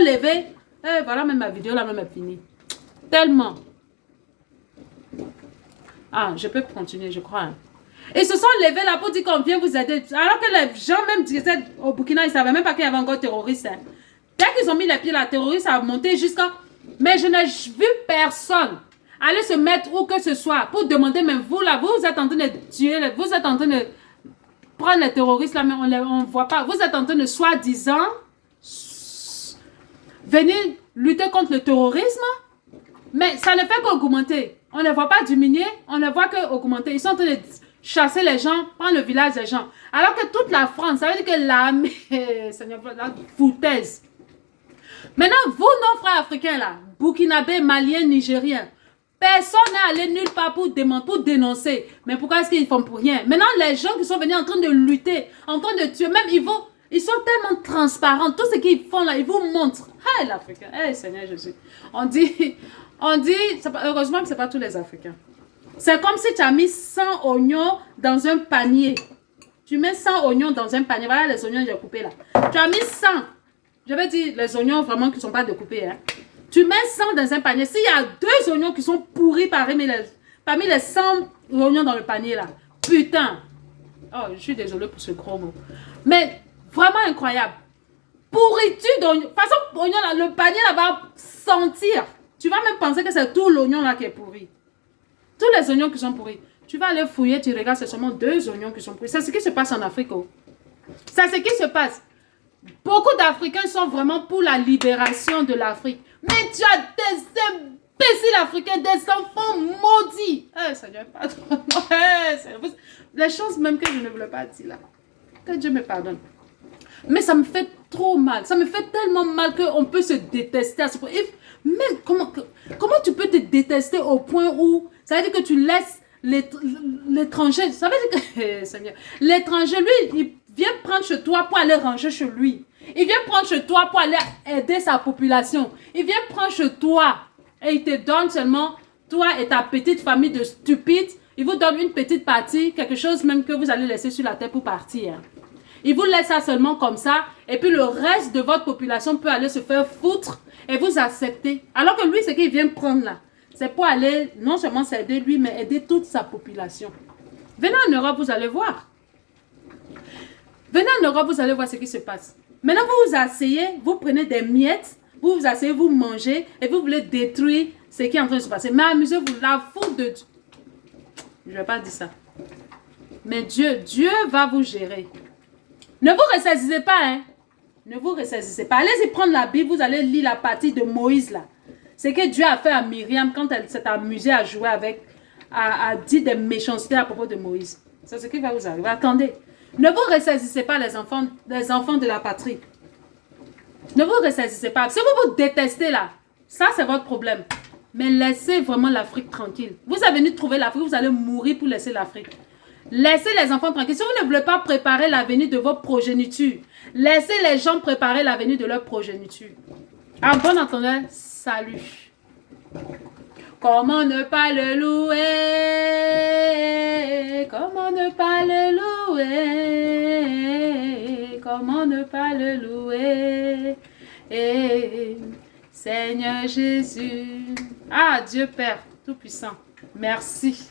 levés. Eh, voilà, même ma vidéo là, même est finie. Tellement. Ah, je peux continuer, je crois. Hein. Ils se sont levés là pour dire qu'on vient vous aider. Alors que les gens même disaient au Burkina, ils ne savaient même pas qu'il y avait encore terroristes. Hein. Dès qu'ils ont mis les pieds là, terroristes a monté jusqu'à... Mais je n'ai vu personne aller se mettre où que ce soit pour demander, mais vous là, vous êtes en train de tuer, vous êtes en train de prendre les terroristes là, mais on ne voit pas. Vous êtes en train de soi-disant venir lutter contre le terrorisme, mais ça ne fait qu'augmenter. On ne les voit pas diminuer, on ne voit qu'augmenter. Ils sont en train de chasser les gens, prendre le village des gens. Alors que toute la France, ça veut dire que l'armée, Seigneur, la foutaise. Maintenant, vous, nos frères africains là, Burkinabés, Maliens, Nigériens, personne n'est allé nulle part pour dénoncer. Mais pourquoi est-ce qu'ils font pour rien? Maintenant, les gens qui sont venus en train de lutter, en train de tuer, même ils sont tellement transparents. Tout ce qu'ils font là, ils vous montrent. Hey, l'Africain, hey, Seigneur Jésus. Heureusement que ce n'est pas tous les Africains. C'est comme si tu as mis 100 oignons dans un panier. Tu mets 100 oignons dans un panier. Voilà les oignons que j'ai coupés là. Tu as mis 100. Je vais dire les oignons vraiment qui ne sont pas découpés. Hein. Tu mets 100 dans un panier. S'il y a 2 oignons qui sont pourris parmi les 100 oignons dans le panier là. Putain. Oh, je suis désolée pour ce gros mot. Mais vraiment incroyable. Pourriture d'oignon. De toute façon, oignon là, le panier là va sentir. Tu vas même penser que c'est tout l'oignon là qui est pourri. Tous les oignons qui sont pourris. Tu vas aller fouiller, tu regardes, c'est seulement 2 oignons qui sont pourris. C'est ce qui se passe en Afrique. Oh. C'est ce qui se passe. Beaucoup d'Africains sont vraiment pour la libération de l'Afrique. Mais tu as des imbéciles africains, des enfants maudits. Eh, Seigneur, pardonne. Les choses même que je ne voulais pas dire là. Que Dieu me pardonne. Mais ça me fait trop mal. Ça me fait tellement mal qu'on peut se détester à ce point. Même comment tu peux te détester au point où ça veut dire que tu laisses l'étranger. Ça veut dire que, Seigneur, l'étranger, lui, il vient prendre chez toi pour aller ranger chez lui. Il vient prendre chez toi pour aller aider sa population. Il vient prendre chez toi et il te donne seulement, toi et ta petite famille de stupides, il vous donne une petite partie, quelque chose même que vous allez laisser sur la terre pour partir. Il vous laisse ça seulement comme ça et puis le reste de votre population peut aller se faire foutre et vous accepter. Alors que lui, ce qu'il vient prendre là, c'est pour aller non seulement s'aider lui, mais aider toute sa population. Venez en Europe, vous allez voir. Venez en Europe, vous allez voir ce qui se passe. Maintenant, vous vous asseyez, vous prenez des miettes, vous vous asseyez, vous mangez et vous voulez détruire ce qui est en train de se passer. Mais amusez-vous, la faute de Dieu. Je ne vais pas dire ça. Mais Dieu va vous gérer. Ne vous ressaisissez pas, hein. Ne vous ressaisissez pas. Allez-y prendre la Bible, vous allez lire la partie de Moïse là. C'est que Dieu a fait à Myriam quand elle s'est amusée à jouer avec, à dire des méchancetés à propos de Moïse. C'est ce qui va vous arriver. Attendez. Ne vous ressaisissez pas les enfants de la patrie. Ne vous ressaisissez pas. Si vous vous détestez là, ça c'est votre problème. Mais laissez vraiment l'Afrique tranquille. Vous avez venu trouver l'Afrique, vous allez mourir pour laisser l'Afrique. Laissez les enfants tranquilles. Si vous ne voulez pas préparer l'avenir de vos progénitures, laissez les gens préparer l'avenir de leur progéniture. En bon entendeur, salut. Comment ne pas le louer? Comment ne pas le louer? Comment ne pas le louer? Seigneur Jésus. Ah, Dieu Père Tout-Puissant, merci.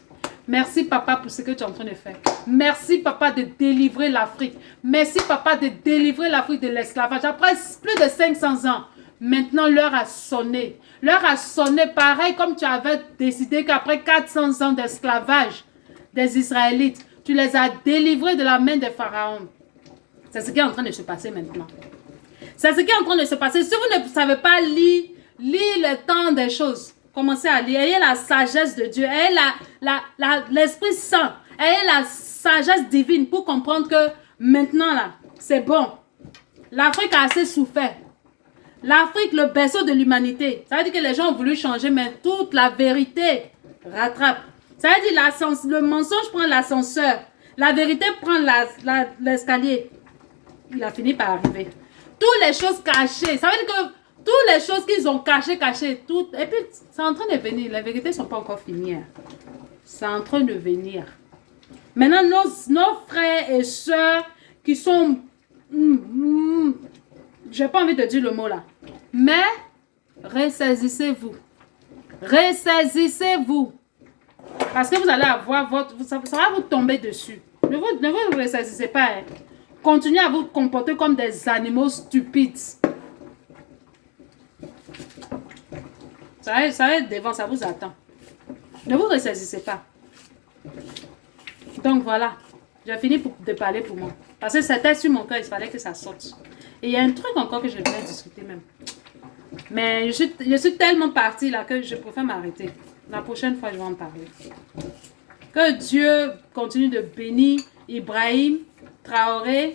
Merci, Papa, pour ce que tu es en train de faire. Merci, Papa, de délivrer l'Afrique. Merci, Papa, de délivrer l'Afrique de l'esclavage. Après plus de 500 ans, maintenant, l'heure a sonné. L'heure a sonné pareil comme tu avais décidé qu'après 400 ans d'esclavage des Israélites, tu les as délivrés de la main des pharaons. C'est ce qui est en train de se passer maintenant. C'est ce qui est en train de se passer. Si vous ne savez pas lire le temps des choses, commencez à lire. Ayez la sagesse de Dieu. Ayez l'Esprit Saint. Ayez la sagesse divine pour comprendre que maintenant, là, c'est bon. L'Afrique a assez souffert. L'Afrique, le berceau de l'humanité. Ça veut dire que les gens ont voulu changer, mais toute la vérité rattrape. Ça veut dire le mensonge prend l'ascenseur. La vérité prend l'escalier. Il a fini par arriver. Toutes les choses cachées. Ça veut dire que toutes les choses qu'ils ont cachées, toutes. Et puis, c'est en train de venir. Les vérités ne sont pas encore finies. C'est en train de venir. Maintenant, nos frères et sœurs qui sont... j'ai pas envie de dire le mot là. Mais ressaisissez-vous. Ressaisissez-vous. Parce que vous allez avoir ça va vous tomber dessus. Ne vous ressaisissez pas. Hein. Continuez à vous comporter comme des animaux stupides. Ça va être devant, ça vous attend. Ne vous ressaisissez pas. Donc voilà, j'ai fini de parler pour moi. Parce que c'était sur mon cœur, il fallait que ça sorte. Et il y a un truc encore que je voulais discuter même. Mais je suis tellement partie là que je préfère m'arrêter. La prochaine fois, je vais en parler. Que Dieu continue de bénir Ibrahim Traoré,